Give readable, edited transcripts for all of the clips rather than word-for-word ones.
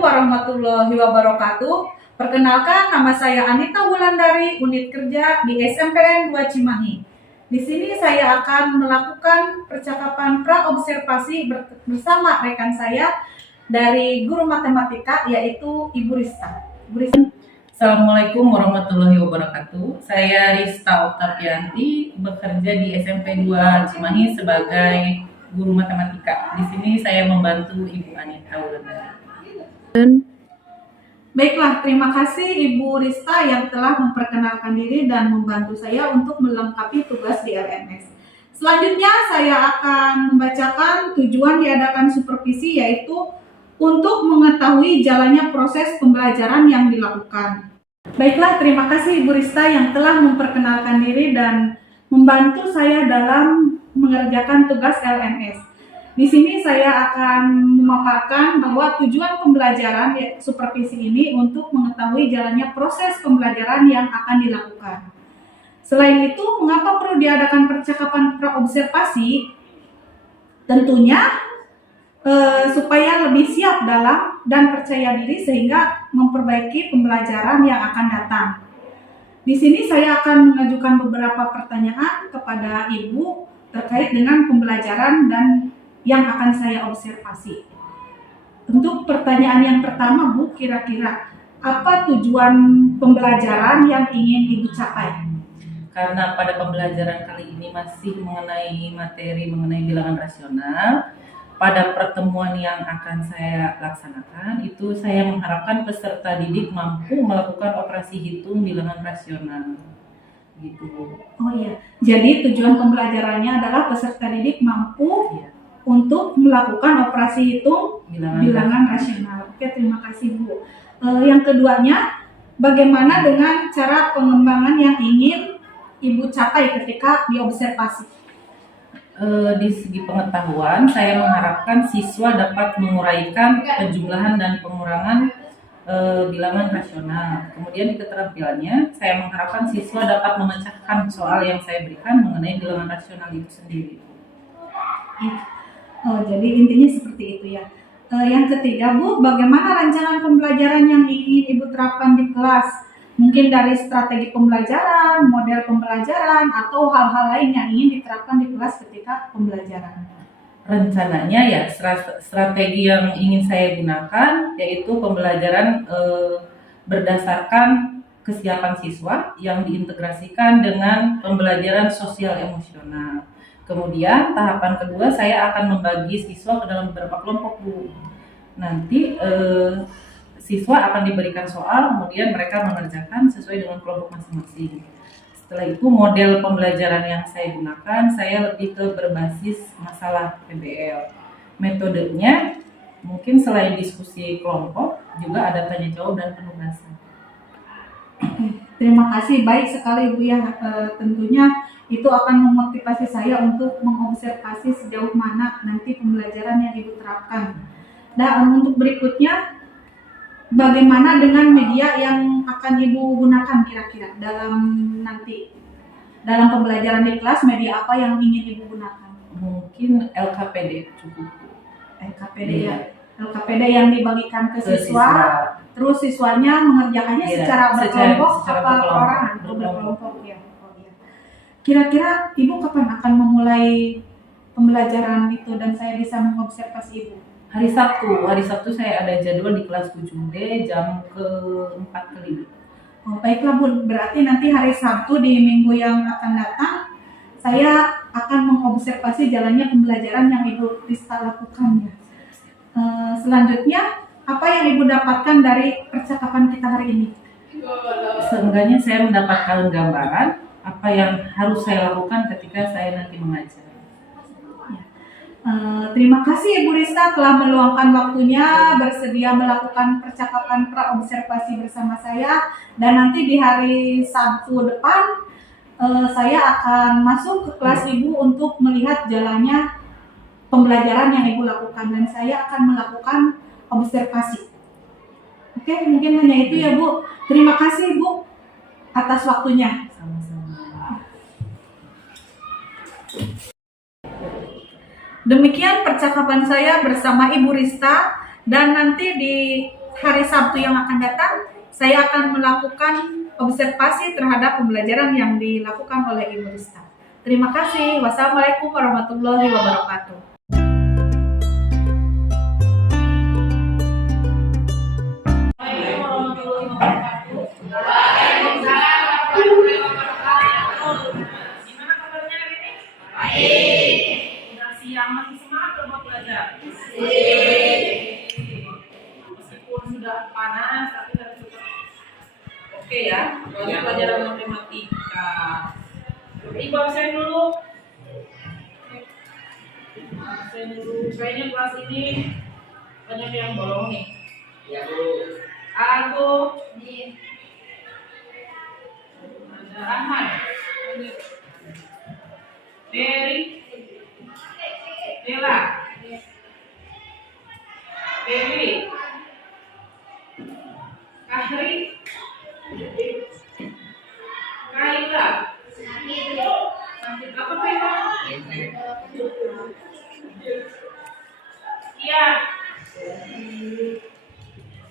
warahmatullahi wabarakatuh. Perkenalkan, nama saya Anita Wulandari, unit kerja di SMPN 2 Cimahi. Di sini saya akan melakukan percakapan praobservasi bersama rekan saya dari guru matematika, yaitu Ibu Rista. Assalamualaikum warahmatullahi wabarakatuh. Saya Rista Oktavianti, bekerja di SMP 2 Cimahi sebagai guru matematika. Di sini saya membantu Ibu Anita Wulandari. Baiklah, terima kasih Ibu Rista yang telah memperkenalkan diri dan membantu saya untuk melengkapi tugas di LMS. Selanjutnya saya akan membacakan tujuan diadakan supervisi, yaitu untuk mengetahui jalannya proses pembelajaran yang dilakukan. Baiklah, terima kasih Ibu Rista yang telah memperkenalkan diri dan membantu saya dalam mengerjakan tugas LMS. Di sini saya akan memaparkan bahwa tujuan pembelajaran supervisi ini untuk mengetahui jalannya proses pembelajaran yang akan dilakukan. Selain itu, mengapa perlu diadakan percakapan praobservasi? Tentunya supaya lebih siap dalam dan percaya diri sehingga memperbaiki pembelajaran yang akan datang. Di sini saya akan mengajukan beberapa pertanyaan kepada Ibu terkait dengan pembelajaran dan yang akan saya observasi. Untuk pertanyaan yang pertama, Bu, kira-kira apa tujuan pembelajaran yang ingin Ibu capai? Karena pada pembelajaran kali ini masih mengenai materi mengenai bilangan rasional, pada pertemuan yang akan saya laksanakan itu saya mengharapkan peserta didik mampu melakukan operasi hitung bilangan rasional. Gitu. Oh iya, jadi tujuan pembelajarannya adalah peserta didik mampu untuk melakukan operasi hitung bilangan rasional. Oke, terima kasih Bu. Yang keduanya, bagaimana dengan cara pengembangan yang ingin Ibu capai ketika diobservasi? Di segi pengetahuan, saya mengharapkan siswa dapat menguraikan penjumlahan dan pengurangan bilangan rasional. Kemudian di keterampilannya, saya mengharapkan siswa dapat memecahkan soal yang saya berikan mengenai bilangan rasional itu sendiri. Oh, jadi intinya seperti itu ya. Yang ketiga, Bu, bagaimana rancangan pembelajaran yang ingin Ibu terapkan di kelas? Mungkin dari strategi pembelajaran, model pembelajaran, atau hal-hal lain yang ingin diterapkan di kelas ketika pembelajaran. Rencananya ya, strategi yang ingin saya gunakan yaitu pembelajaran berdasarkan kesiapan siswa yang diintegrasikan dengan pembelajaran sosial emosional. Kemudian tahapan kedua saya akan membagi siswa ke dalam beberapa kelompok, Bu. Nanti siswa akan diberikan soal, kemudian mereka mengerjakan sesuai dengan kelompok masing-masing. Setelah itu model pembelajaran yang saya gunakan, saya lebih ke berbasis masalah PBL. Metodenya mungkin selain diskusi kelompok, juga ada tanya jawab dan penugasan. Terima kasih, baik sekali Bu ya. Tentunya itu akan memotivasi saya untuk mengobservasi sejauh mana nanti pembelajaran yang Ibu terapkan. Dan untuk berikutnya, bagaimana dengan media yang akan Ibu gunakan kira-kira dalam pembelajaran di kelas? Media apa yang ingin Ibu gunakan? Mungkin LKPD cukup. LKPD ya. LKPD yang dibagikan ke siswa, terus siswanya mengerjakannya secara berkelompok apa perorangan? Berkelompok ya. Oh, iya. Kira-kira Ibu kapan akan memulai pembelajaran itu dan saya bisa mengobservasi Ibu? Hari Sabtu saya ada jadwal di kelas 7D jam ke-4 ke 5. Oh, baiklah Bu, berarti nanti hari Sabtu di minggu yang akan datang saya akan mengobservasi jalannya pembelajaran yang Ibu Rista lakukan ya. Selanjutnya, apa yang Ibu dapatkan dari percakapan kita hari ini? Seenggaknya saya mendapatkan gambaran apa yang harus saya lakukan ketika saya nanti mengajar. Terima kasih Ibu Rista telah meluangkan waktunya bersedia melakukan percakapan praobservasi bersama saya, dan nanti di hari Sabtu depan saya akan masuk ke kelas Ibu untuk melihat jalannya pembelajaran yang Ibu lakukan dan saya akan melakukan observasi. Oke, mungkin hanya itu ya Bu. Terima kasih Bu atas waktunya. Sama-sama. Demikian percakapan saya bersama Ibu Rista, dan nanti di hari Sabtu yang akan datang, saya akan melakukan observasi terhadap pembelajaran yang dilakukan oleh Ibu Rista. Terima kasih. Wassalamualaikum warahmatullahi wabarakatuh. Gimana kabarnya hari ini? Baik. Udah siang, masih semangat buat belajar? Meskipun sudah panas, tapi harus tetap oke ya. Kalau pelajaran matematika. Ibu absen dulu. Absen dulu. Kayaknya kelas ini banyak yang bolong nih. Ya, Bu. Aku ada Ahmad, Dery, Bella, Dewi, Kahri, Kaila. Sakit apa Kaila? Iya.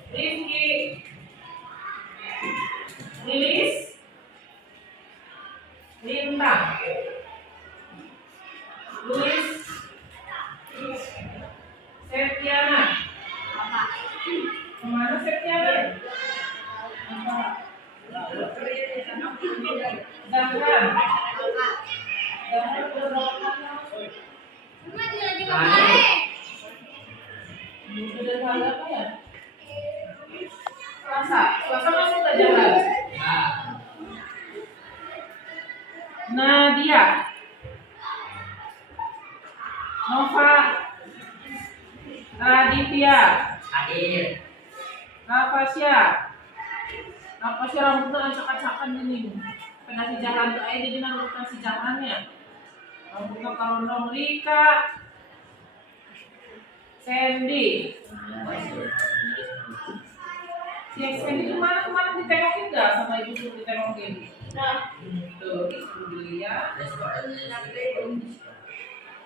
Rifki, Lilis, Linda, Luis, Septiana. Kemana Septiana? Zahran. Sudah tanggal apa ya? Selasa masuk ke jalan. Nadia, Nova, Aditya, Hadir. Nafasya rambutnya acak-acakan ini. Penasi jalan tuh aja jadi nanggutan si jalannya. Rambutnya karondong. Rika, Sandy. Si Sandy itu mana kemarin ditengokin nggak sama ibu suruh ditengokin? Nah, tuh dulu ya.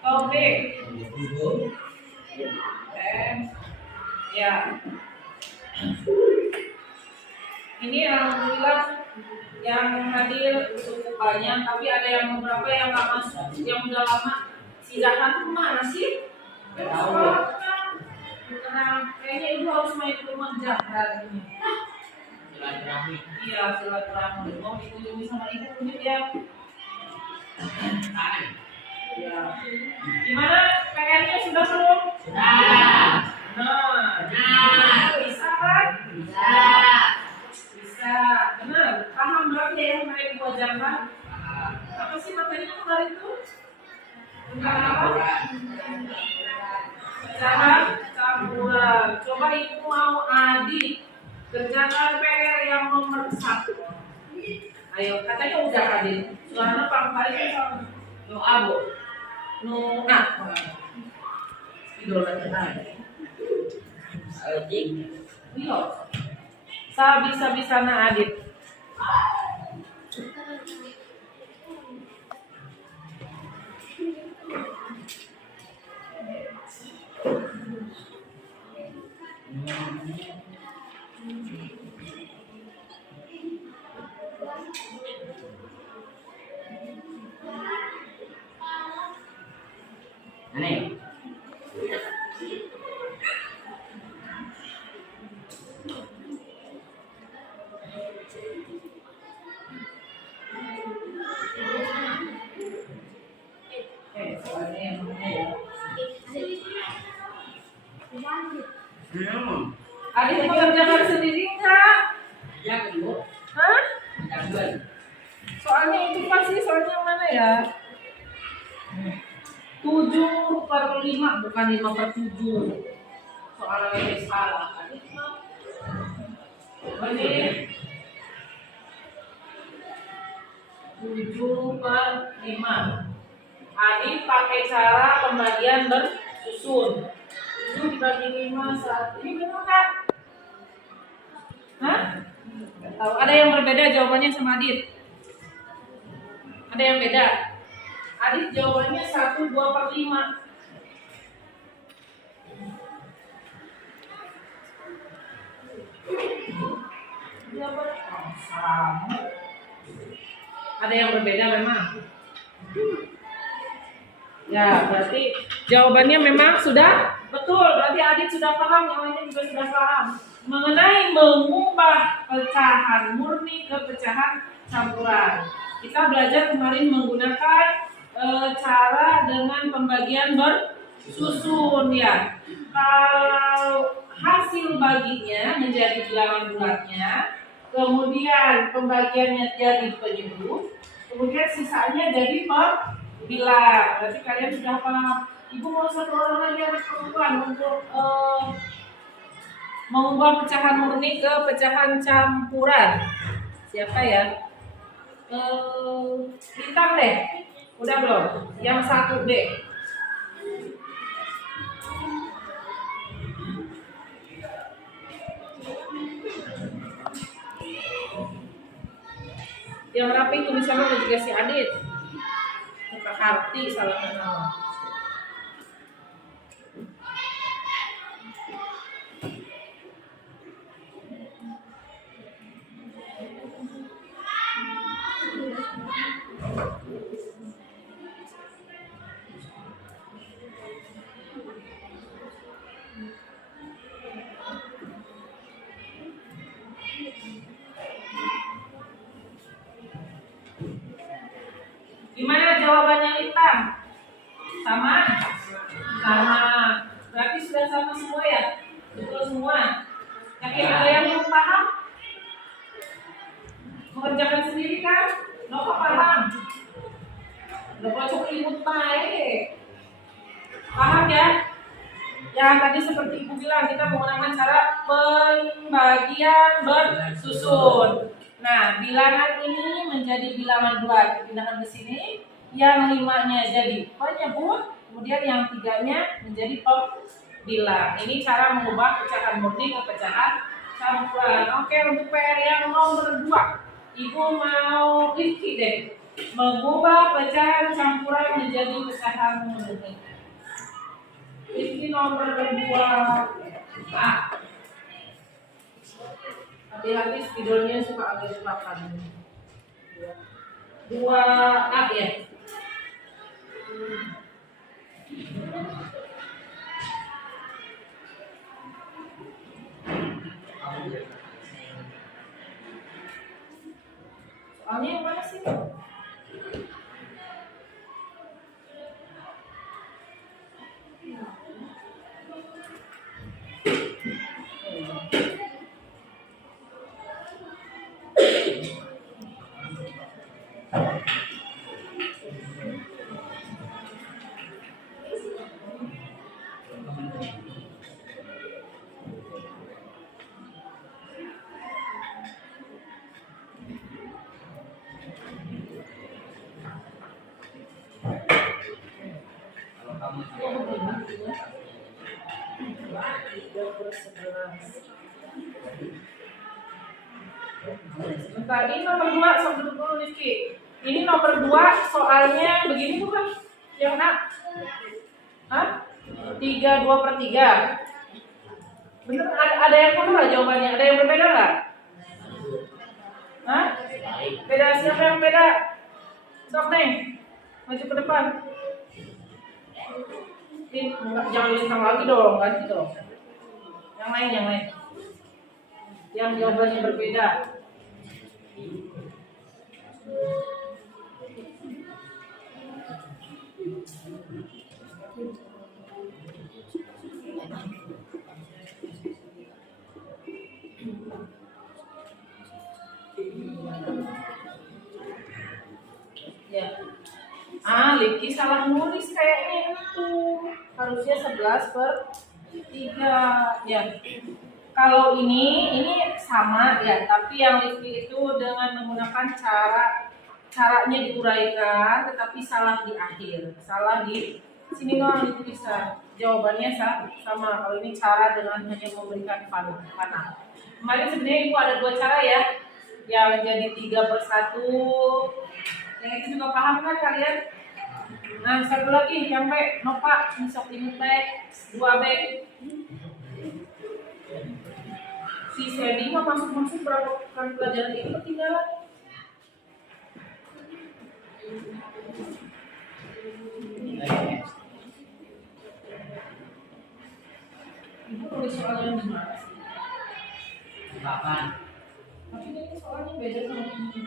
Tobek. Ya. Ini alhamdulillah yang hadir cukup banyak, tapi ada yang beberapa yang nggak masuk, yang udah lama. Si Zahan tuh mana sih? Karena kayaknya ibu harus main ke rumah Zahan ini. Silaturahmi. Iya, silaturahmi. Mau dikunjungi sama ibu kunjung ya. Ya. Gimana? PR-nya sudah belum? Sudah. Nah, bisa kan? Bisa. Bisa. Benar. Paham berarti ya yang mereka diajarkan? Apa sih materinya kemarin itu? Tentang apa? Cara campuran. Coba ibu mau adik kerjakan PR yang nomor 1. Ayo, katanya udah adik. Suaranya pang-pang sama doa bu. Nah, idola kita. Adik. Iya. Bisa-bisana adit. Nih. Adik mengerjakan sendiri nggak? Yang kedua. Hah? Yang kedua. Soalnya itu pasti soalnya mana ya? 7/5 bukan 5/7. Soalnya ini salah. Ini 7/5. Adik pakai cara pembagian bersusun. 7 dibagi 5 1. Ini benar nggak? Hah? Nggak tahu. Ada yang berbeda jawabannya sama Adit? Ada yang beda? Adit jawabannya 1/2/5. Jawaban sama. Ada yang berbeda memang. Ya, berarti jawabannya memang sudah betul. Berarti adik sudah paham, yang lainnya juga sudah paham. Mengenai mengubah pecahan murni ke pecahan campuran. Kita belajar kemarin menggunakan cara dengan pembagian bersusun ya. Kalau hasil baginya menjadi bilangan bulatnya, kemudian pembagiannya jadi penyebut, kemudian sisanya jadi bilang. Berarti kalian sudah paham. Ibu mau satu orang lagi harus perempuan untuk mengubah pecahan murni ke pecahan campuran. Siapa ya? Bintang deh. Udah belum? Yang 1B. Yang rapi tulisannya dan juga si Adit. Kak Harti salah kenal. Gimana jawabannya Lintang? Sama? Sama. Berarti sudah sama semua ya? Betul semua. Yakin ada yang belum paham? Mengerjakan sendiri kan? Nggak paham? Udah kocok imut baik. Paham ya? Yang tadi seperti ibu bilang, kita menggunakan cara pembagian bersusun. Nah, bilangan ini menjadi bilangan bulat. Pindahkan ke sini. Yang 5-nya jadi penyebut, kemudian yang 3-nya menjadi pembilang. Ini cara mengubah pecahan murni ke pecahan campuran. Oke, untuk PR yang nomor 2, ibu mau Rifki deh. Mengubah pecahan campuran menjadi pecahan murni. Rifki nomor 2. Hati-hati spidolnya suka agak cepat. 2A ya. Soalnya yang mana sih? Bentar, ini nomor 2 sampai dulu Rizky. Ini nomor 2 soalnya begini bukan? Yang mana? Hah? 3/2/3. Bener, ada yang sama nggak jawabannya? Ada yang berbeda nggak? Hah? Beda, siapa yang beda? Sok nih, maju ke depan. Jangan lintang lagi dong, ganti dong. Yang lain. Yang jawabannya berbeda. Ya. Lipki salah nulis kayaknya itu. Harusnya 11/3. Ya. Kalau ini sama ya, tapi yang Lipki itu dengan menggunakan caranya diuraikan, tetapi salah di akhir. Salah di sini doang ditulisan. Jawabannya sama. Kalau ini cara dengan hanya memberikan panah. Kemarin sebenarnya ibu ada 2 cara ya. Yang jadi 3/1. Yang itu juga paham kan kalian? Nah, satu lagi yang B, Nova, sok imut B, 2B. slide 5 masuk berapa kan pelajaran ini ketinggalan. Ibu tulis soalnya di mana sih? 8. Tapi ini soalnya beda sama ini.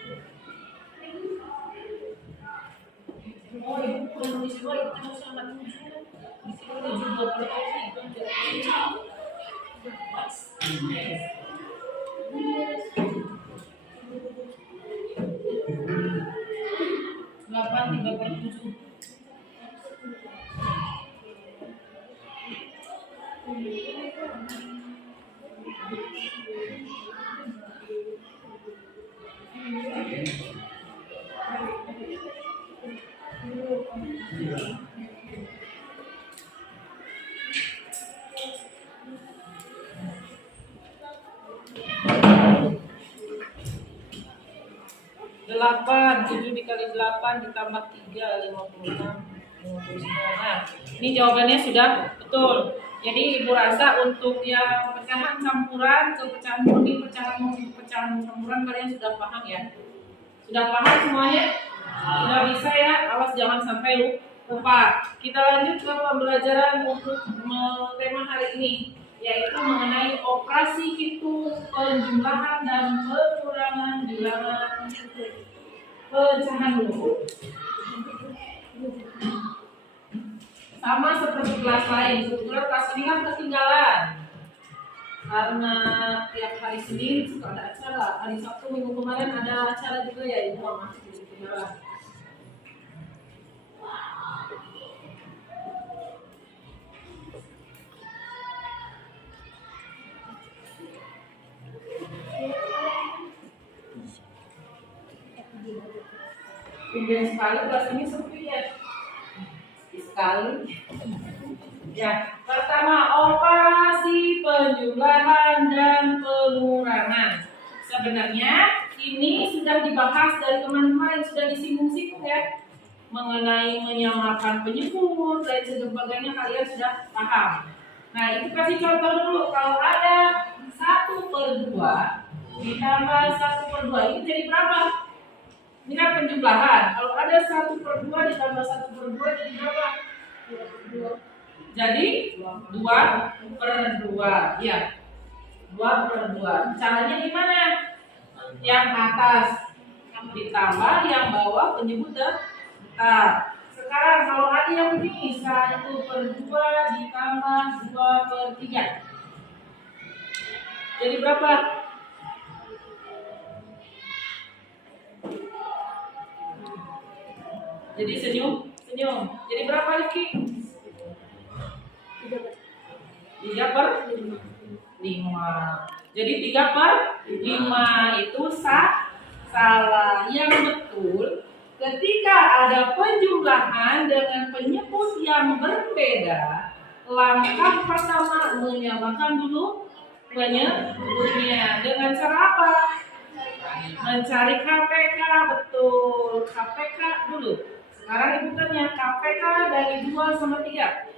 Oh, ibu kurang nulis 2, itu harus sama 7. Di sini 7 20 sih, itu delapan 3/7. Delapan, 7 dikali 8 ditambah 3, 56, 59. Nah, ini jawabannya sudah betul. Jadi ibu rasa untuk yang pecahan campuran ke pecahan murni, pecahan murni, pecahan campuran kalian sudah paham ya? Sudah paham semuanya? Sudah bisa ya? Awas jangan sampai lupa. Kita lanjut ke pembelajaran untuk tema hari ini, yaitu mengenai operasi hitung, penjumlahan dan pengurangan bilangan pecahan dulu. Sama seperti kelas lain, sebetulnya kelas ini kan ketinggalan karena tiap hari Senin suka ada acara. Hari Sabtu minggu kemarin ada acara juga ya, ibu masih ketinggalan. Kemudian sekali kelas ini sepi ya. Sekali. Ya, pertama operasi penjumlahan dan pengurangan. Sebenarnya ini sudah dibahas dari kemarin, sudah disinggung-singgung ya. Mengenai menyamakan penyebut dan sebagainya kalian sudah paham. Nah, itu kasih contoh dulu. Kalau ada 1/2 ditambah 1/2 ini jadi berapa? Ini kan penjumlahan. Kalau ada 1/2 ditambah 1/2 jadi berapa? Jadi 2/2. Ya, 2/2. Caranya gimana? Yang atas ditambah yang bawah penyebut tetap. Sekarang kalau ada yang begini 1/2 ditambah 2/3. Jadi berapa? Jadi senyum. Jadi berapa Rifki? 3/5. Jadi 3/5 itu salah. Yang betul ketika ada penjumlahan dengan penyebut yang berbeda, langkah pertama menyamakan dulu penyebutnya. Dengan cara apa? Mencari KPK, betul. KPK dulu. Sekarang ibu tanya, KPK dari 2 sama 3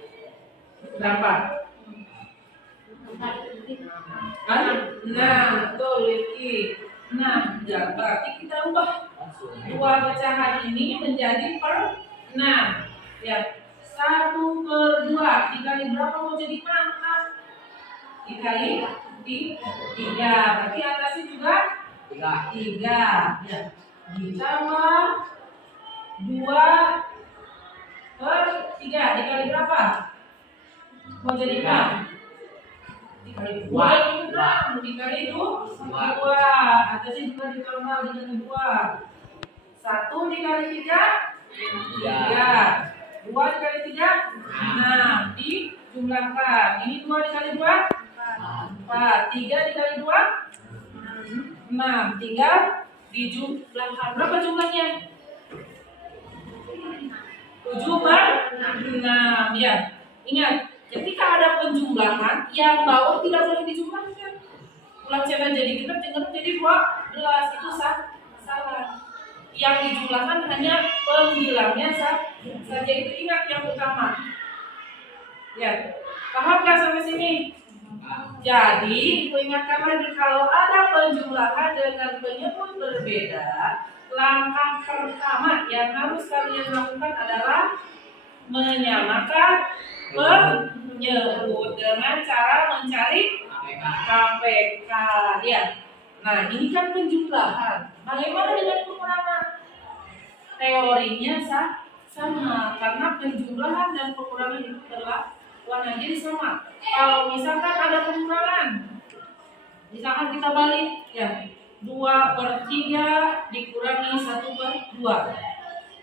berapa? Nah, betul Rifki. Nah, ya, berarti kita ubah 2 pecahan ini menjadi per 6. Ya, 1/2 dikali berapa mau jadi 6? Dikali 3. Berarti atasnya juga 3. Ya. Ditambah 2/3 dikali berapa? Mau jadi 6. Dikali 2 dikali 2. Atasnya juga ditambah dengan 2. 1 dikali 3 3. 2 dikali 3 6. Dijumlahkan. Ini 2 dikali 2 4. 3 dikali 2 6. 3 dijumlahkan. Berapa jumlahnya? 7/6. Ya. Ingat, ketika ada penjumlahan, yang bawah tidak boleh dijumlahkan. Ulang coba jadi kita jadi 12 itu salah. Yang dijumlahkan hanya pembilangnya saja, itu ingat yang utama. Ya, paham nggak sampai sini? Jadi, Ibu ingatkan lagi kalau ada penjumlahan dengan penyebut berbeda, langkah pertama yang harus kalian lakukan adalah menyamakan penyebut dengan cara mencari KPK. Ya. Nah, ini kan penjumlahan. Bagaimana dengan pengurangan? Teorinya sama, karena penjumlahan dan pengurangan itu berlawanan, jadi sama. Kalau misalkan ada pengurangan, misalkan kita balik ya 2/3 dikurangi 1/2,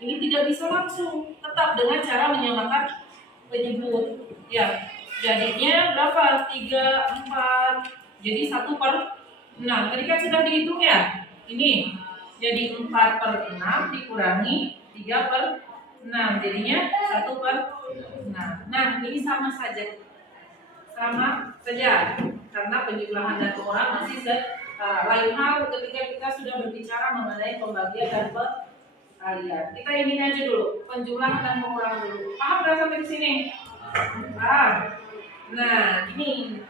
ini tidak bisa langsung, tetap dengan cara menyamakan penyebut ya. Jadinya berapa? 3, 4, jadi 1/6. Tadi kan sudah dihitung ya, ini jadi 4/6 dikurangi 3/6, jadinya 1/6. Nah, ini sama saja karena penjumlahan dan pengurangan masih lain hal ketika kita sudah berbicara mengenai pembagian dan perkalian. Kita ini aja dulu, penjumlahan dan pengurangan dulu. Paham nggak sampai di sini? Paham. Nah, ini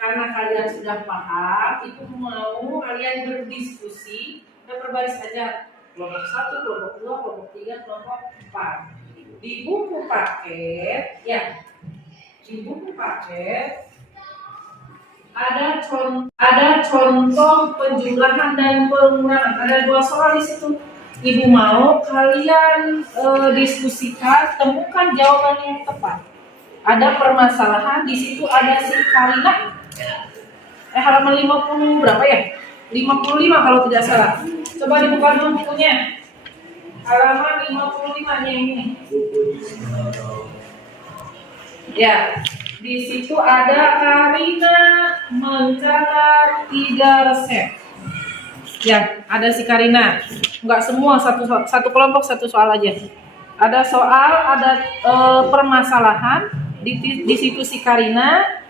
karena kalian sudah paham, itu mau kalian berdiskusi dan berbaris saja. Kelompok 1, kelompok 2, kelompok 3, kelompok 4. Di buku paket, ya. Di buku paket ada contoh penjumlahan dan pengurangan. Ada 2 soal di situ. Ibu mau kalian diskusikan, temukan jawaban yang tepat. Ada permasalahan di situ, ada si Karina. Halaman 50 berapa ya? 55 kalau tidak salah. Coba dibuka dulu bukunya. Halaman 55 nya ini. Ya, di situ ada Karina mencatat 3 resep. Ya, ada si Karina. Enggak semua, satu kelompok satu soal aja. Ada soal, ada permasalahan di situ si Karina.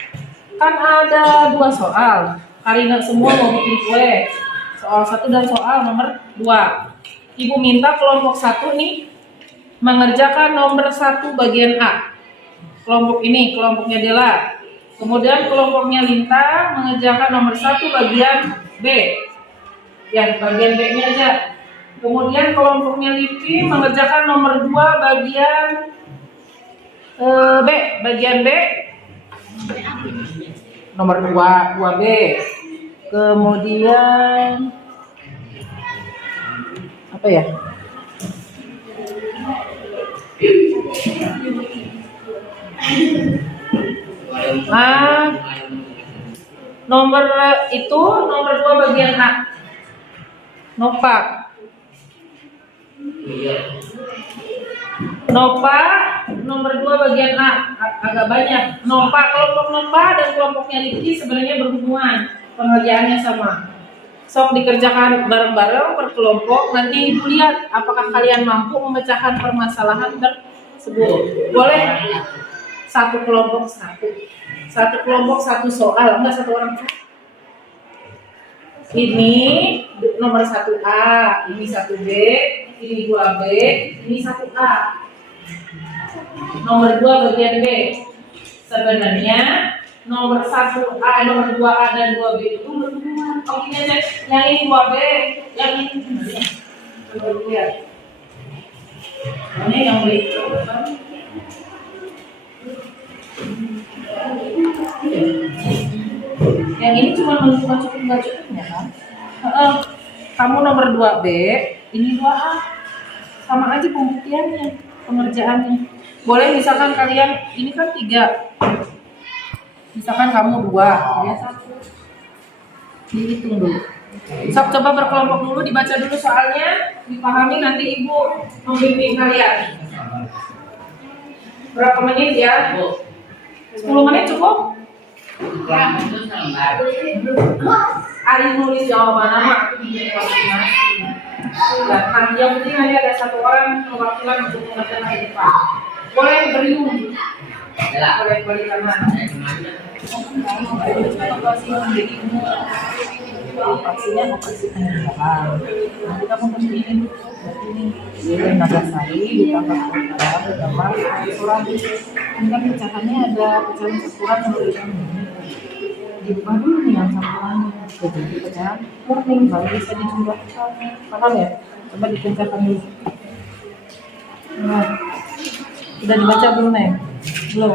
Kan ada 2 soal. Karina semua mau bikin kue. Soal 1 dan soal nomor 2. Ibu minta kelompok 1 nih mengerjakan nomor 1 bagian A. Kelompok ini, kelompoknya Dela. Kemudian kelompoknya Linta mengerjakan nomor 1 bagian B. Ya, bagian B-nya aja. Kemudian kelompoknya Livi mengerjakan nomor 2 bagian B. Bagian B nomor 2B. Kemudian apa ya? Nomor itu nomor 2 bagian A. Nopa nomor 2 bagian A agak banyak. Kelompok Nopa dan kelompoknya Livi sebenarnya berhubungan, pengerjaannya sama. Sok dikerjakan bareng-bareng per kelompok. Nanti Ibu lihat apakah kalian mampu memecahkan permasalahan tersebut. Boleh satu kelompok satu soal, enggak satu orang. Ini nomor 1A, ini 1B, ini 2B, ini 1A. Nomor 2 bagian B. Sebenarnya nomor 1A, nomor 2A dan 2B itu berhubungan. Oh, ini aja. Yang ini 2B, yang ini. Coba lihat. Ini yang B. Yang ini cuma menentukan cukup nggak cukupnya kan? Kamu nomor 2B, ini 2A, sama aja pembuktiannya, pengerjaannya. Boleh misalkan kalian, ini kan 3, misalkan kamu 2, ya 1, dihitung dulu. Sok coba berkelompok dulu, dibaca dulu soalnya, dipahami, nanti Ibu membimbing kalian. Berapa menit ya? 10 menit cukup? Ari nulis jawaban nama masing-masing. Nah, yang penting nanti ada 1 orang perwakilan untuk mengerjakan ini Pak. Boleh beriung. Boleh beri kanan. Vaksinnya operasi penyembuhan. Nanti kamu mesti ini Nagasari ditambah Kontara ditambah Sulami. Kan pecahannya ada pecahan sempurna yang berikan ini. dibuka dulu nih yang campurannya. Jadi pecahan murni baru bisa dijumlahkan. Paham ya? Coba dikencangkan dulu. Nah, udah dibaca belum Neng? Belum.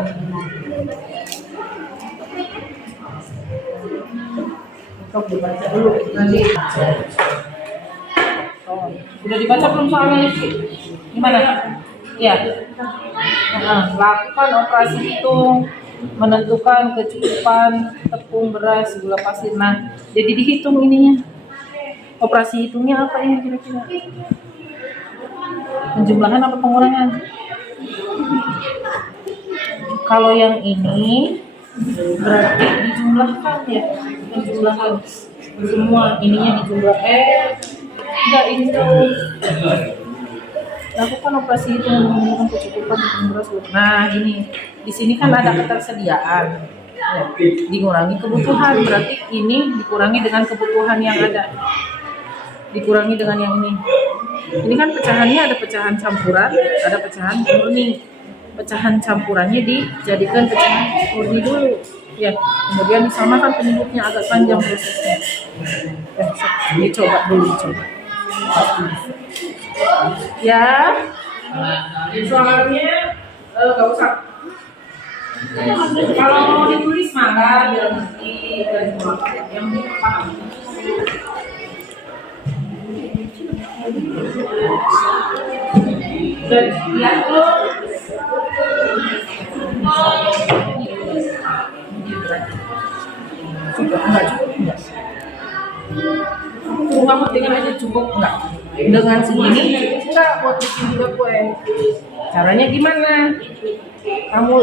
Stop dibaca dulu nanti. Oh, udah dibaca belum soalnya Lifki? Gimana? Ya. Lakukan operasi hitung, menentukan kecukupan tepung beras gula pasir. Nah, jadi dihitung ininya. Operasi hitungnya apa ini kira-kira? Penjumlahan apa pengurangan? Kalau yang ini berarti dijumlahkan ya, penjumlahan semua ininya dijumlah. Enggak ini tuh. Lakukan operasi itu menentukan kecukupan tepung beras. Nah ini di sini kan ada ketersediaan, ya, dikurangi kebutuhan, berarti ini dikurangi dengan kebutuhan yang ada, dikurangi dengan yang ini. Ini kan pecahannya ada pecahan campuran, ada pecahan murni. Pecahan campurannya dijadikan pecahan murni dulu, ya. Kemudian disamakan penyebutnya agak panjang prosesnya. Dicoba dulu, coba. Ya, soalnya nggak usah. Kalau mau ditulis mangga biar nanti yang paham. Dan lihat dulu. Cukup enggak? Kamu tinggal aja cukup enggak? Dengan segini enggak buat bikin juga kue. Caranya gimana? Kamu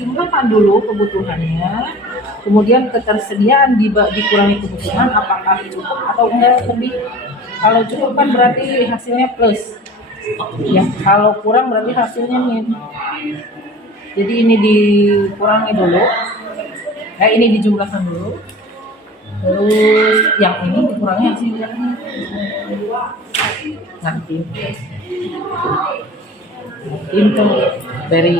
jumlahkan dulu kebutuhannya, kemudian ketersediaan dikurangi kebutuhan, apakah cukup atau enggak lebih. Kalau cukup kan berarti hasilnya plus. Ya, kalau kurang berarti hasilnya min. Jadi ini dikurangi dulu. Ini dijumlahkan dulu. Terus yang ini dikurangi hasilnya. Nanti. Itu dari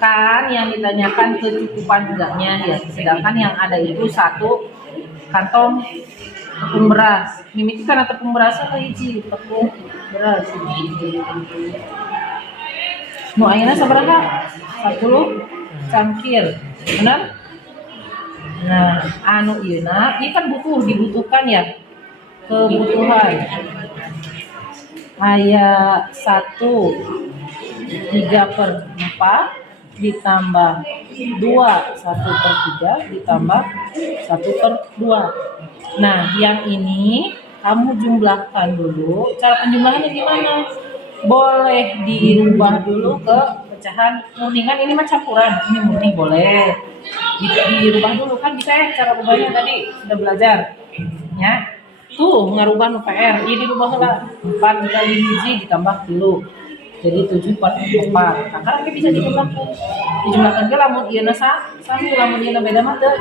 kan yang ditanyakan kecukupan enggaknya ya. Sedangkan yang ada itu 1 kantong tepung beras. Mimiti karena tepung beras apa hiji? Tepung beras. Nu ayeuna sabaraha? 10 cangkir. Benar? Nah, anu ieuna, ini kan dibutuhkan ya. Kebutuhan. Aya 1 3/4 ditambah 2 1/3 ditambah 1/2. Nah, yang ini kamu jumlahkan dulu. Cara penjumlahannya gimana? Boleh dirubah dulu ke pecahan murni, kan ini mah campuran, ini murni boleh dirubah dulu kan bisa ya. Cara rubahnya tadi sudah belajar ya. Tuh ngarubah nu PR, ini dirubah lah 4 kali hiji ditambah 10 jadi 7/4. Nah, kan bisa dijumlahkan ke lamun ieu sami lamun ieu beda mah teu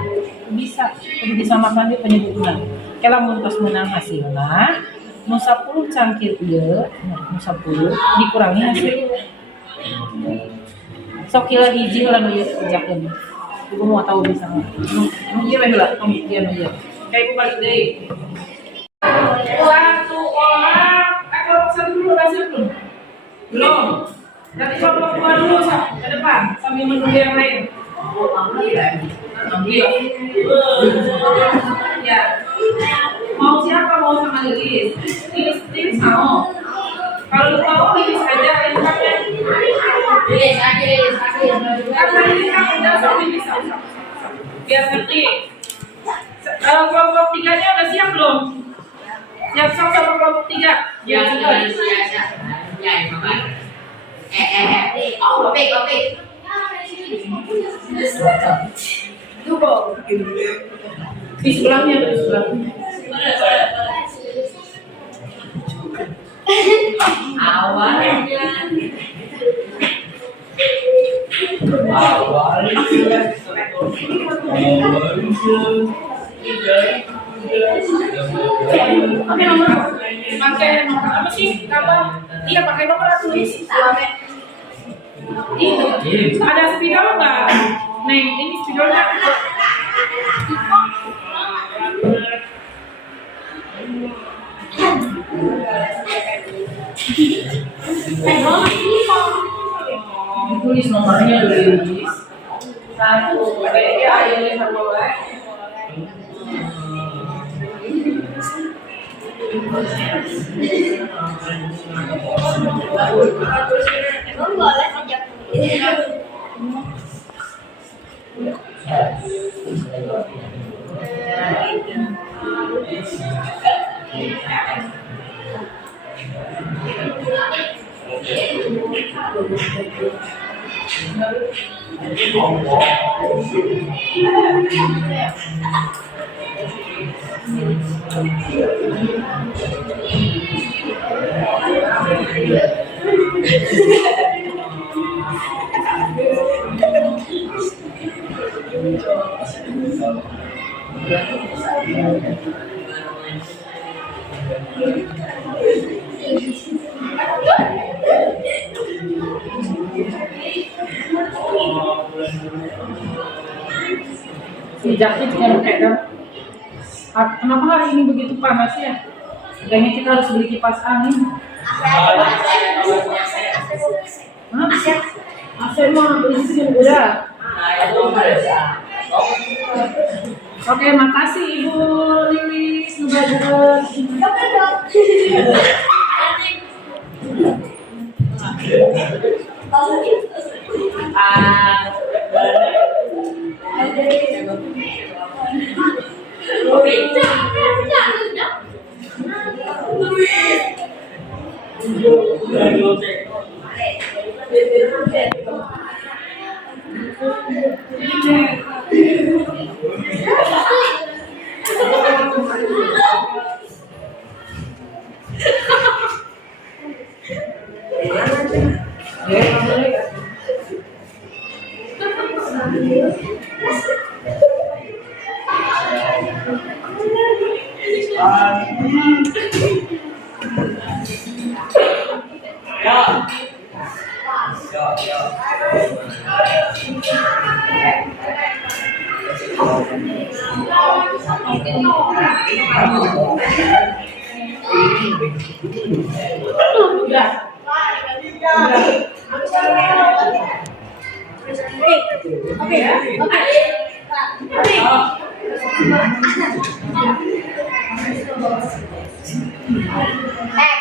bisa kudu disamakan di penyebutan. Ke lamun tos menang hasilna nu 10 cangkir ieu, nu 10 dikurangi hasil. Sok kilo hiji ulah nu ieu kerjakeun. Ibu mau tahu bisa nu ieu we heula, pembuktian ieu. Kayak ibu balik deui. 1 orang, satu dulu hasil belum? Belum. Nanti coba buka dulu ke depan sambil menunggu yang lain. Ambil. Ya. Mau siapa? Mau sama Lilis? Lilis mau. Kalau mau Lilis aja, Lilis aja. Karena Lilis kan udah sama Lilis. Biar ngerti. Kelompok 3-nya udah siap belum? Siap sama kelompok 3. Ya, sudah. Di sebelahnya atau di sebelahnya? Pakai nomor apa sih? Iya pakai nomor tulis. Itu ada spidol nggak? Neng, ini spidolnya Ditulis nomornya tulis. Satu, ya, ini satu boleh. Boleh aja. Sejaknya juga pakai kan? Kenapa hari ini begitu panas ya? Kayaknya kita harus beli kipas angin. Hah? AC mah beli sini udah. Oke, makasih Ibu Lilis Nubadur.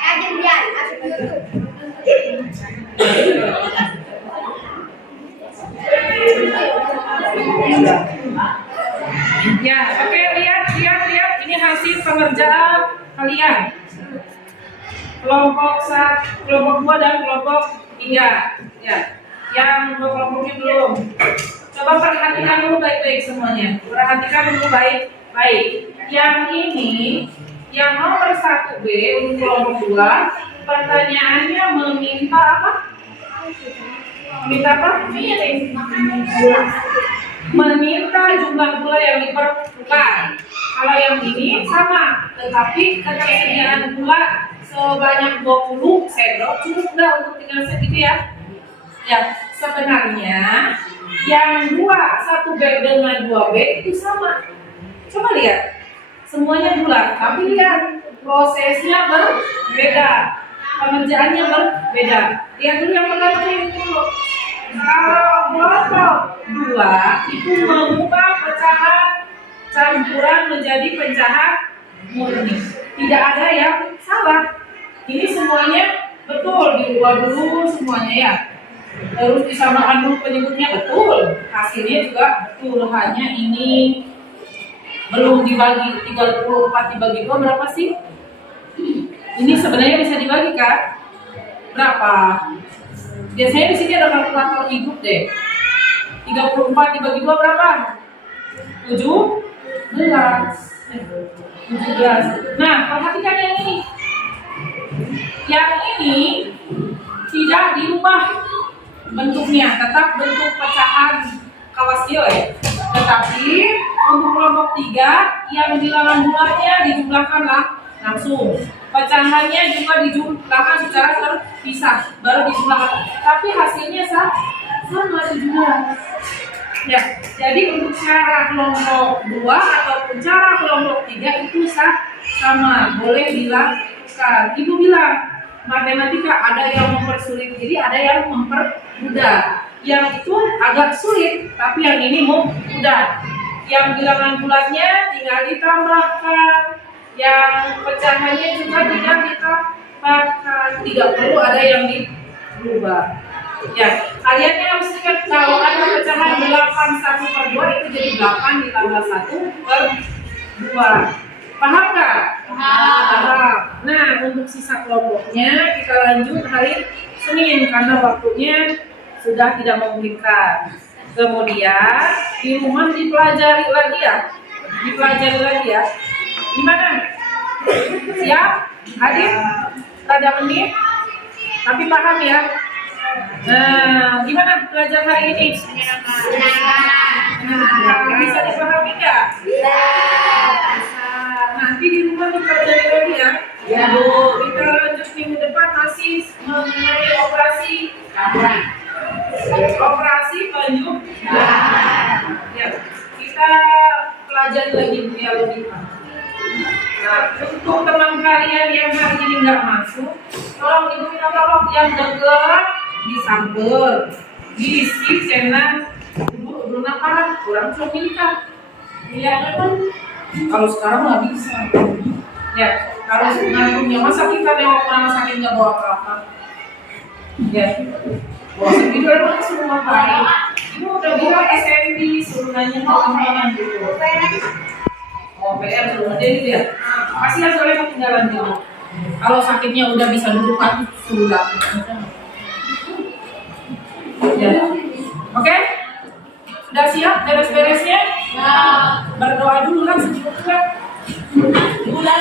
Kajian dia, asik YouTube. Ya, oke, lihat ini hasil pengerjaan kalian. Kelompok 2 dan kelompok 3. Ya. Yang dua kelompoknya belum. Coba perhatikan dulu baik-baik semuanya. Perhatikan dulu baik-baik. Yang ini, yang nomor 1B untuk kelompok 2, pertanyaannya meminta apa? Meminta apa? Meminta jumlah gula yang diperlukan. Kalau yang ini sama, tetapi ketersediaan gula sebanyak 20 sendok cukup nggak untuk tinggal segitu ya? Ya, sebenarnya yang 1B dengan 2B itu sama. Coba lihat, semuanya gula, tapi lihat prosesnya berbeda, pengerjaannya berbeda. Lihat dulu yang pertama ini dulu. Kalau kelompok 2 itu mengubah pecahan campuran menjadi pecahan murni. Tidak ada yang salah. Ini semuanya betul, diubah dulu semuanya ya. Terus disamakan dulu penyebutnya betul. Hasilnya juga betul. Hanya ini belum dibagi 34 dibagi 2 berapa sih? Ini sebenarnya bisa dibagi kan? Berapa? Biasanya di sini ada kalkulator hidup deh. 34 dibagi 2 berapa? 17. Nah, perhatikan yang ini. Yang ini tidak diubah bentuknya, tetap bentuk pecahan kawasio ya. Tetapi untuk kelompok 3 yang bilangan bulatnya dijumlahkan langsung. Pecahannya juga dijumlahkan secara terpisah, baru dijumlahkan. Tapi hasilnya sama 17. Ya, jadi untuk cara kelompok 2 ataupun cara kelompok 3 itu sama, boleh dilakukan. Ibu bilang, matematika ada yang mempersulit diri, ada yang mempermudah. Yang itu agak sulit, tapi yang ini mudah. Yang bilangan bulatnya tinggal ditambahkan, yang pecahannya juga tinggal ditambahkan, tidak perlu ada yang dirubah. Ya, kalian harus ingat kalau ada pecahan 8 1/2 itu jadi 8 ditambah 1/2. Paham nggak? Paham. Nah, untuk sisa kelompoknya kita lanjut hari Senin karena waktunya sudah tidak memungkinkan. Kemudian di rumah dipelajari lagi ya. Gimana? Siap? Hadir? Ada menit? Tapi paham ya? Nah, gimana belajar hari ini? Bisa dipahami nggak? Bisa. Nanti di rumah dipelajari lagi ya. Ya, Bu. Kita lanjut minggu depan masih mengenai operasi penjualan. Ya, kita pelajari lagi dialogika. Nah, untuk teman kalian yang hari ini nggak masuk, tolong ibu minta tolong yang dekat disamper, diisi channel ibu naparan kurang memiliki. Iya kan? Kalau sekarang nggak bisa. Ya, kalau ngantuknya masa kita nengok orang sakit nggak bawa apa-apa. Ya, bawa segitu emang semua baik. Ibu udah bilang SMB suruh nanya teman-teman gitu. Oh, PR suruh aja gitu ya. Pasti ya soalnya ketinggalan dulu. Kalau sakitnya udah bisa duduk kan sudah. Ya. Oke? Sudah siap beres-beresnya? Ya. Berdoa dulu lah sebelumnya. Bulan.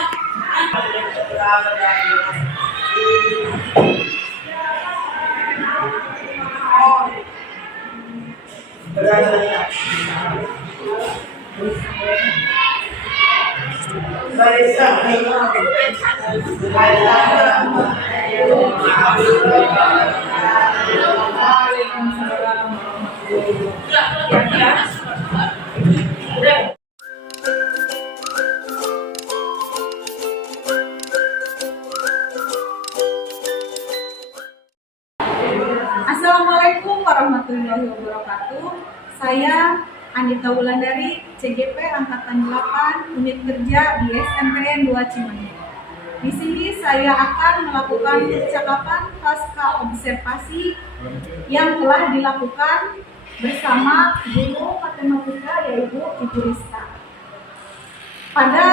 Assalamualaikum warahmatullahi wabarakatuh. Saya Anita Wulandari, CGP Angkatan 8, Unit Kerja di SMPN 2 Cimahi. Di sini saya akan melakukan percakapan pasca observasi yang telah dilakukan bersama guru matematika yaitu Ibu Rista. Pada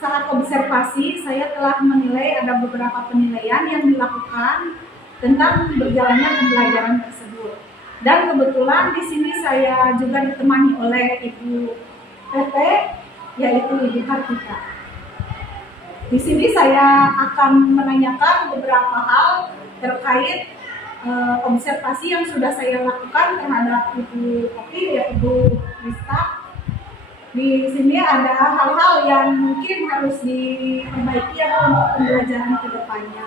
saat observasi, saya telah menilai ada beberapa penilaian yang dilakukan tentang berjalannya pembelajaran tersebut. Dan kebetulan di sini saya juga ditemani oleh Ibu PT, yaitu Ibu Kartika. Di sini saya akan menanyakan beberapa hal terkait observasi yang sudah saya lakukan terhadap Ibu Kopi, yaitu Rista. Di sini ada hal-hal yang mungkin harus diperbaiki untuk pembelajaran ke depannya.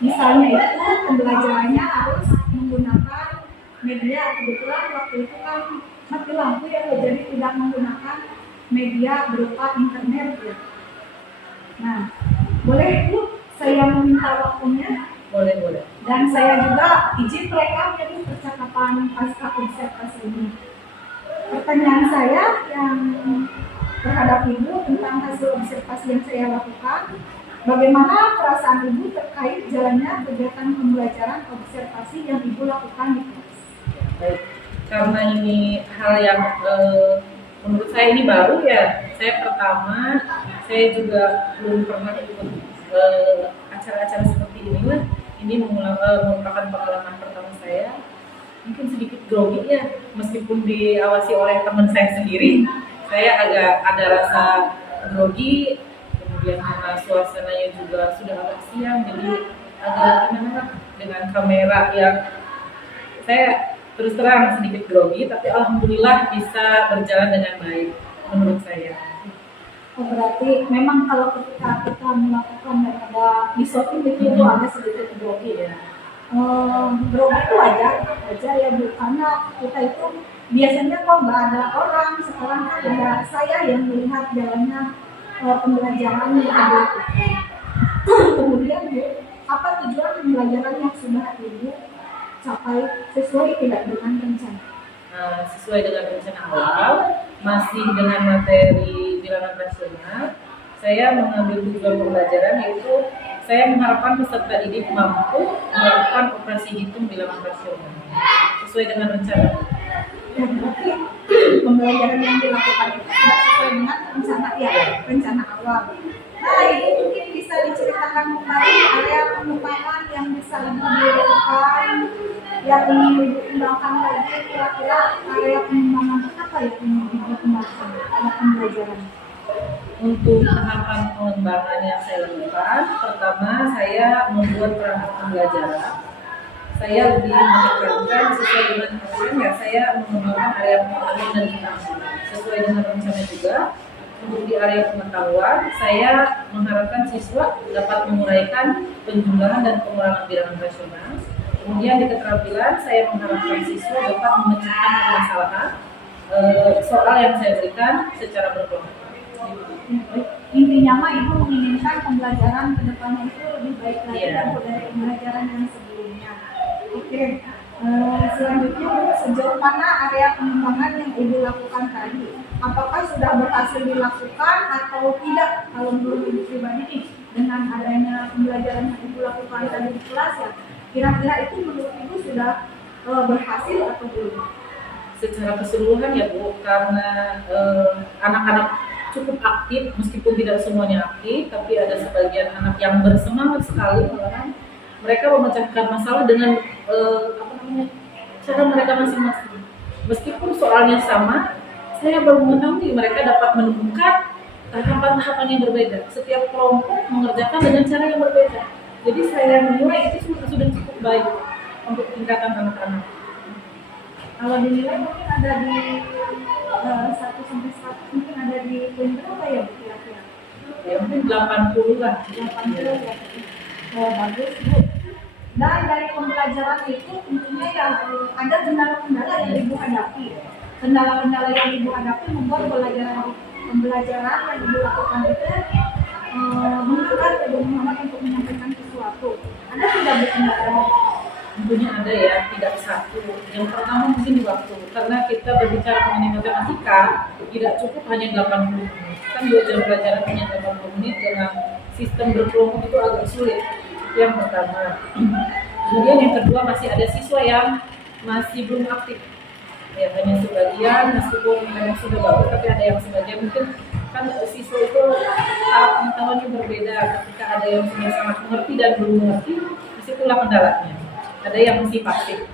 Misalnya itu pembelajarannya harus menggunakan media, kebetulan waktu itu kan mati lampu ya, jadi tidak menggunakan media berupa internet ya. Nah, boleh Bu, saya meminta waktunya? Boleh. Dan saya juga izin rekam jadi percakapan pasca observasi ini. Pertanyaan saya yang terhadap Ibu tentang hasil observasi yang saya lakukan, bagaimana perasaan Ibu terkait jalannya kegiatan pembelajaran observasi yang Ibu lakukan di kelas? Baik, karena ini hal yang menurut saya ini baru ya. Saya pertama, saya juga belum pernah ikut acara-acara seperti ini lah. Ini merupakan pengalaman pertama saya. Mungkin sedikit grogi ya, meskipun diawasi oleh teman saya sendiri, saya agak ada rasa grogi. Kemudian karena suasananya juga sudah agak siang, jadi agak gimana dengan kamera yang saya terus terang sedikit grogi, tapi alhamdulillah bisa berjalan dengan baik menurut saya. Oh, berarti memang kalau ketika kita melakukan dan ada disotin itu ada sedikit grogi ya. Grogi itu wajar ya Bu, karena kita itu biasanya kok nggak ada orang, sekarang kan ada saya yang melihat jalannya pembelajaran yang dilakukan. Kemudian Bu, apa tujuan pembelajaran yang sudah Ibu capai sesuai tidak dengan rencana? Sesuai dengan rencana awal, masih dengan materi bilangan rasional, saya mengambil tujuan pembelajaran yaitu saya mengharapkan peserta didik mampu melakukan operasi hitung bilangan rasional sesuai dengan rencana. Ya, berarti pembelajaran yang dilakukan itu sudah sesuai dengan rencana ya, rencana awal. Nah, itu mungkin bisa diceritakan kembali area pengembangan yang bisa Ibu lakukan, yang ingin Ibu kembangkan lagi, kira-kira area pengembangan apa yang ingin Ibu kembangkan pada pembelajaran? Untuk tahapan pengembangan yang saya lakukan, pertama saya membuat perangkat pembelajaran. Saya lebih menekankan sesuai dengan rencana ya, saya mengembangkan area pengetahuan dan pengetahuan sesuai dengan rencana juga. Untuk di area pengetahuan, saya mengharapkan siswa dapat menguraikan penjumlahan dan pengurangan bilangan rasional. Kemudian di keterampilan, saya mengharapkan siswa dapat memecahkan permasalahan soal yang saya berikan secara berkelompok. Intinya mah Ibu menginginkan pembelajaran ke depannya itu lebih baik lagi Iya. dari pembelajaran yang sebelumnya. Oke, selanjutnya Bu, sejauh mana area pengembangan yang Ibu lakukan tadi? Apakah sudah berhasil dilakukan atau tidak? Kalau menurut Ibu pribadi nih, dengan adanya pembelajaran yang Ibu lakukan tadi di kelas ya, kira-kira itu menurut Ibu sudah berhasil atau belum? Secara keseluruhan ya Bu, karena anak-anak cukup aktif, meskipun tidak semuanya aktif, tapi ada sebagian anak yang bersemangat sekali, malahan mereka memecahkan masalah dengan cara mereka masing-masing. Meskipun soalnya sama, saya baru mengetahui mereka dapat menemukan tahapan-tahapan yang berbeda. Setiap kelompok mengerjakan dengan cara yang berbeda. Jadi saya menilai itu sudah cukup baik untuk tingkatan anak-anak. Kalau dinilai mungkin ada di 1 sampai 100, mungkin ada di poin berapa ya Bu kira-kira? Ya mungkin 80 lah. 80 ya. Bagus Bu. Dan dari pembelajaran itu tentunya ya ada kendala-kendala yang Ibu hadapi. Kendala-kendala yang Ibu hadapi membuat pembelajaran yang Ibu lakukan itu mengangkat kebenaran untuk menyampaikan sesuatu. Ada tidak Bu kendala? Tentunya ada ya, tidak satu. Yang pertama mungkin di waktu, karena kita berbicara mengenai matematika tidak cukup hanya 80 menit. Kan 2 jam pelajaran hanya 80 menit dengan sistem berkelompok itu agak sulit. Yang pertama. Kemudian yang kedua, masih ada siswa yang masih belum aktif. Ya, hanya sebagian, meskipun memang sudah bagus, tapi ada yang sebagian mungkin kan siswa itu tahap pengetahuannya berbeda. Ketika ada yang sudah sangat mengerti dan belum mengerti, disitulah kendalanya. Ada yang masih pasif.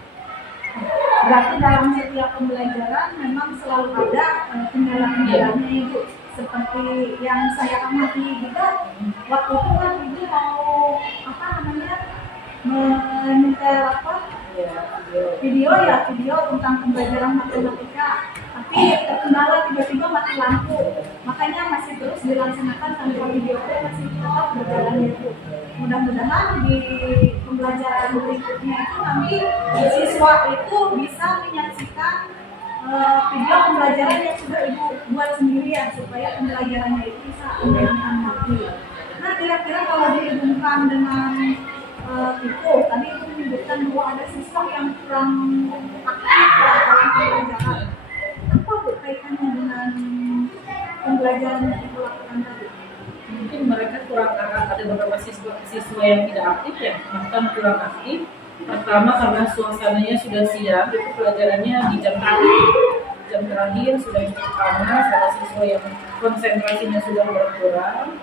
Berarti dalam setiap pembelajaran memang selalu ada kendala-kendalanya Ibu. Seperti yang saya amati juga, waktu itu kan Ibu mau menyetel video tentang pembelajaran matematika, tapi terkendala tiba-tiba mati lampu, makanya masih terus dilaksanakan tanpa video masih tetap berjalan itu. Mudah-mudahan di pembelajaran berikutnya itu nanti siswa itu bisa menyaksikan video pembelajaran yang sudah Ibu buat sendirian supaya pembelajarannya itu bisa menjadikan lagi. Nah, kira-kira kalau dihubungkan dengan itu tadi Ibu menyebutkan bahwa ada siswa yang kurang aktif dalam pembelajaran. Apa Bu kaitannya dengan pembelajaran yang Ibu lakukan tadi? Mungkin mereka kurang ada beberapa siswa yang tidak aktif ya, bahkan kurang aktif. Pertama karena suasananya sudah siang, itu pelajarannya di jam terakhir sudah cukup panas, ada siswa yang konsentrasinya sudah berkurang.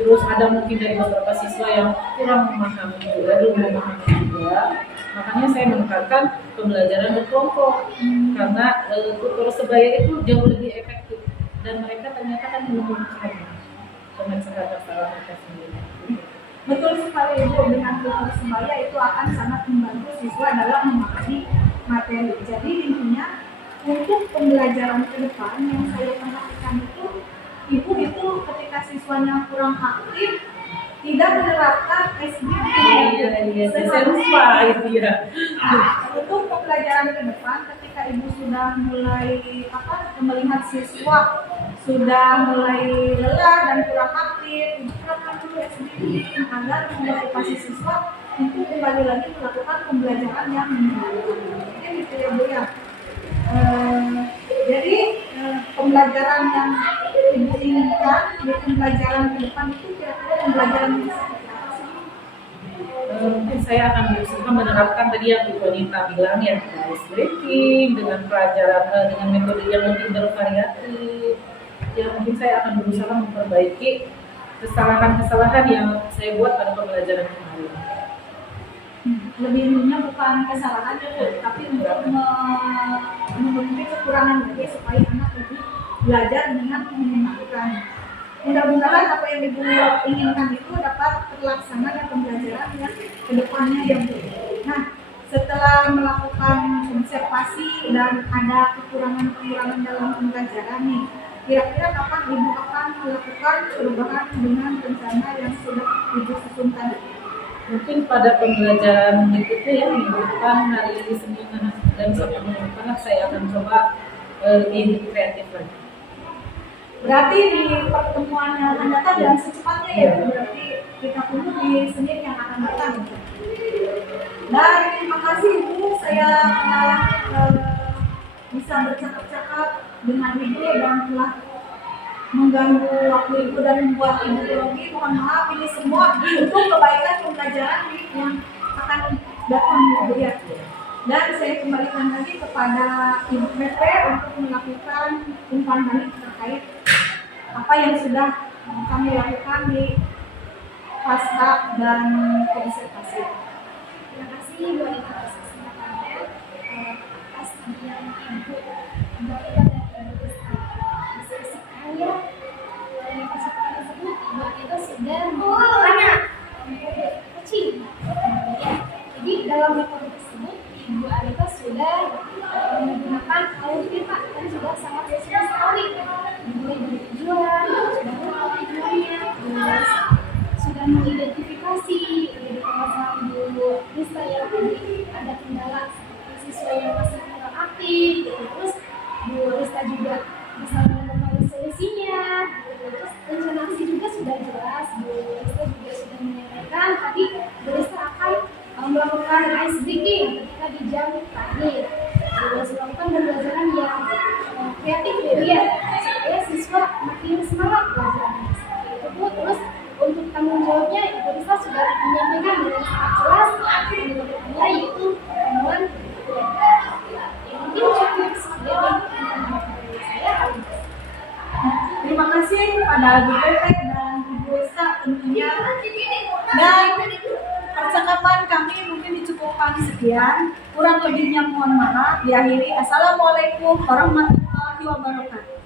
Terus ada mungkin dari beberapa siswa yang kurang memahami juga, belum memahami juga. Makanya saya menekankan pembelajaran berkelompok karena tutor sebaya itu jauh lebih efektif dan mereka ternyata kan menemukan pemecahan masalah mereka sendiri. Betul sekali Ibu, dengan tutor sebaya itu akan sangat membantu siswa dalam memahami materi. Jadi intinya untuk pembelajaran ke depan yang saya perhatikan itu, Ibu itu ketika siswanya kurang aktif tidak menerapkan SBM. Iya, saya lupa itu ya. Untuk pembelajaran ke depan ketika ketika Ibu sudah mulai melihat siswa sudah mulai lelah dan kurang aktif, Ibu akan melihat sendiri agar memotivasi siswa untuk kembali lagi melakukan pembelajaran yang menyenangkan. Jadi gitu ya Bu ya. Jadi pembelajaran yang Ibu inginkan di pembelajaran ke depan itu kira-kira pembelajaran yang seperti apa sih? Mungkin saya akan berusaha menerapkan tadi yang Bu Anita bilang ya, ice breaking dengan pelajaran dengan metode yang lebih bervariatif. Ya mungkin saya akan berusaha memperbaiki kesalahan-kesalahan yang saya buat pada pembelajaran kemarin. Lebihnya bukan kesalahan tapi untuk memenuhi kekurangan lagi supaya anak lebih belajar dengan menyenangkan. Mudah-mudahan apa yang Ibu inginkan itu dapat terlaksana dan pembelajaran yang kedepannya yang baik. Nah, setelah melakukan observasi dan ada kekurangan-kekurangan dalam pembelajaran nih, kira-kira kapan Ibu akan melakukan perubahan dengan rencana yang sudah Ibu susun tadi? Mungkin pada pembelajaran berikutnya ya, minggu depan hari Senin dan Sabtu depan saya akan coba lebih kreatif lagi. Berarti di pertemuan yang akan datang dan secepatnya ya, berarti kita tunggu di Senin yang akan datang. Dan terima kasih Ibu, saya bisa bercakap-cakap dengan Ibu dan telah mengganggu waktu Ibu dan membuat Ibu grogi. Mohon maaf, ini semua untuk kebaikan pembelajaran yang akan datang Ibu ya. Dan saya kembalikan lagi kepada Ibu PP untuk melakukan umpan balik terkait apa yang sudah kami lakukan di pasca dan konservasi. Terima kasih Bu Anita atas kesempatannya, atas yang Ibu berikan dan diskusikan ya. Dari kesempatan tersebut Ibu Anita sudah banyak metode coaching ya. Jadi dalam metode tersebut Ibu Anita sudah menggunakan alur kita dan sudah sangat sesuai sekali. Mulai dari tujuan, sudah tahu tujuannya, terus sudah mengidentifikasi dari permasalahan Bu Rista yang tadi ada kendala seperti siswa yang masih kurang aktif, gitu. Terus Bu Rista juga bisa menemukan solusinya, gitu. Terus rencana aksi juga sudah jelas, Bu Rista juga sudah menyampaikan tadi Bu Rista akan melakukan ice breaking ketika di jam terakhir. Terus melakukan pembelajaran yang kreatif ya, supaya siswa makin semangat belajarnya. Itu Bu. Terus untuk tanggung jawabnya Ibu Rista sudah menyampaikan dengan sangat jelas menurutnya yaitu pertemuan yang mungkin cukup sekian saya. Terima kasih kepada Ibu PP dan Ibu Rista tentunya. Dan percakapan kami mungkin dicukupkan sekian. Kurang lebihnya mohon maaf. Diakhiri. Assalamualaikum warahmatullahi wabarakatuh.